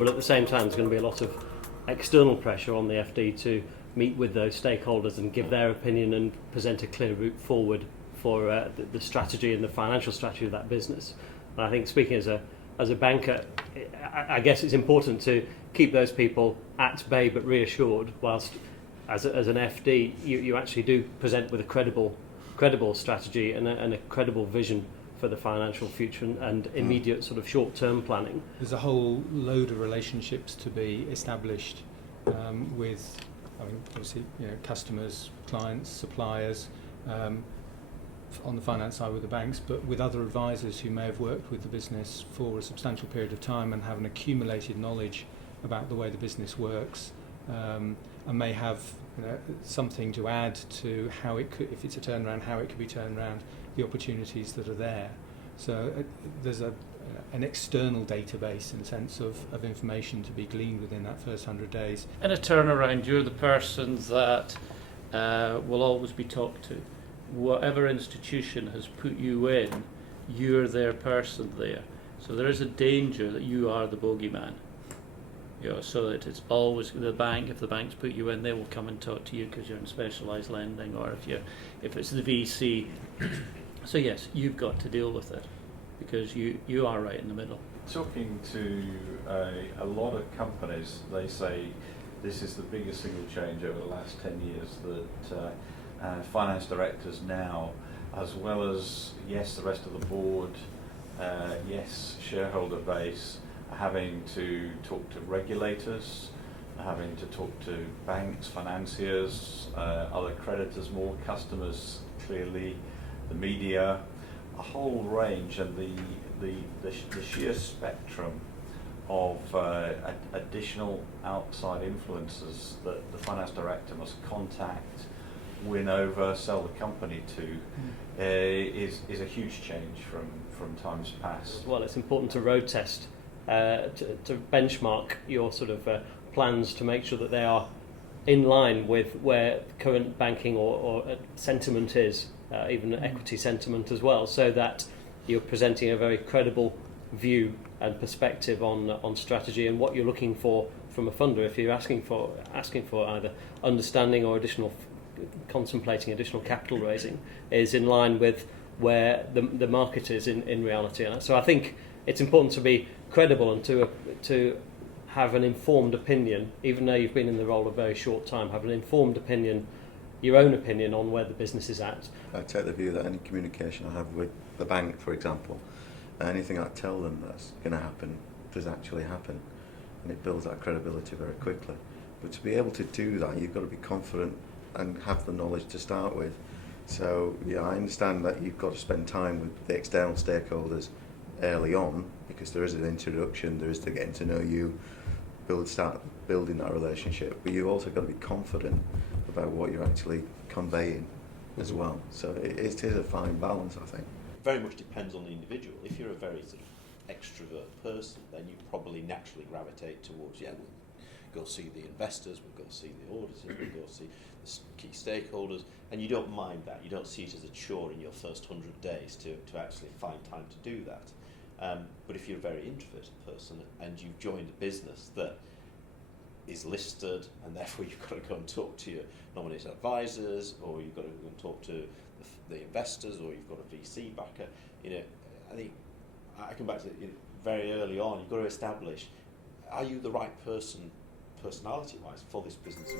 But at the same time, there's going to be a lot of external pressure on the FD to meet with those stakeholders and give their opinion and present a clear route forward for the strategy and the financial strategy of that business. And I think, speaking as a banker, I guess it's important to keep those people at bay but reassured, whilst as an FD you actually do present with a credible strategy and a credible vision for the financial future and immediate sort of short-term planning. There's a whole load of relationships to be established with, obviously, customers, clients, suppliers, on the finance side with the banks, but with other advisors who may have worked with the business for a substantial period of time and have an accumulated knowledge about the way the business works, and may have something to add to how it could, if it's a turnaround, how it could be turned around, the opportunities that are there. So there's an external database, in a sense, of information to be gleaned within that first 100 days. In a turnaround, you're the person that will always be talked to. Whatever institution has put you in, you're their person there. So there is a danger that you are the bogeyman. So that it's always the bank. If the bank's put you in, they will come and talk to you because you're in specialised lending, or if it's the VC. So yes, you've got to deal with it because you are right in the middle. Talking to a lot of companies, they say this is the biggest single change over the last 10 years that finance directors now, as well as, yes, the rest of the board, yes, shareholder base, are having to talk to regulators, having to talk to banks, financiers, other creditors, more customers, clearly, the media, a whole range, and the sheer spectrum of additional outside influences that the finance director must contact, win over, sell the company to, is a huge change from times past. Well, it's important to road test, to benchmark your sort of plans to make sure that they are in line with where current banking or sentiment is, even equity sentiment as well, so that you're presenting a very credible view and perspective on strategy and what you're looking for from a funder. If you're asking for either understanding or contemplating additional capital raising, is in line with where the market is in reality. And so I think it's important to be credible and to have an informed opinion, even though you've been in the role a very short time. Have an informed opinion, your own opinion on where the business is at. I take the view that any communication I have with the bank, for example, anything I tell them that's going to happen does actually happen, and it builds that credibility very quickly. But to be able to do that, you've got to be confident and have the knowledge to start with. So yeah, I understand that you've got to spend time with the external stakeholders early on, because there is an introduction, there is to getting to know you, start building that relationship, but you've also got to be confident about what you're actually conveying as well. So it is a fine balance, I think. Very much depends on the individual. If you're a very sort of extrovert person, then you probably naturally gravitate towards, we'll go see the investors, we'll go see the auditors, we'll go see the key stakeholders, and you don't mind that. You don't see it as a chore in your first 100 days to actually find time to do that. But if you're a very introverted person and you've joined a business that is listed, and therefore you've got to go and talk to your nominated advisors, or you've got to go and talk to the investors, or you've got a VC backer, I think I come back to very early on, you've got to establish, are you the right person personality-wise for this business?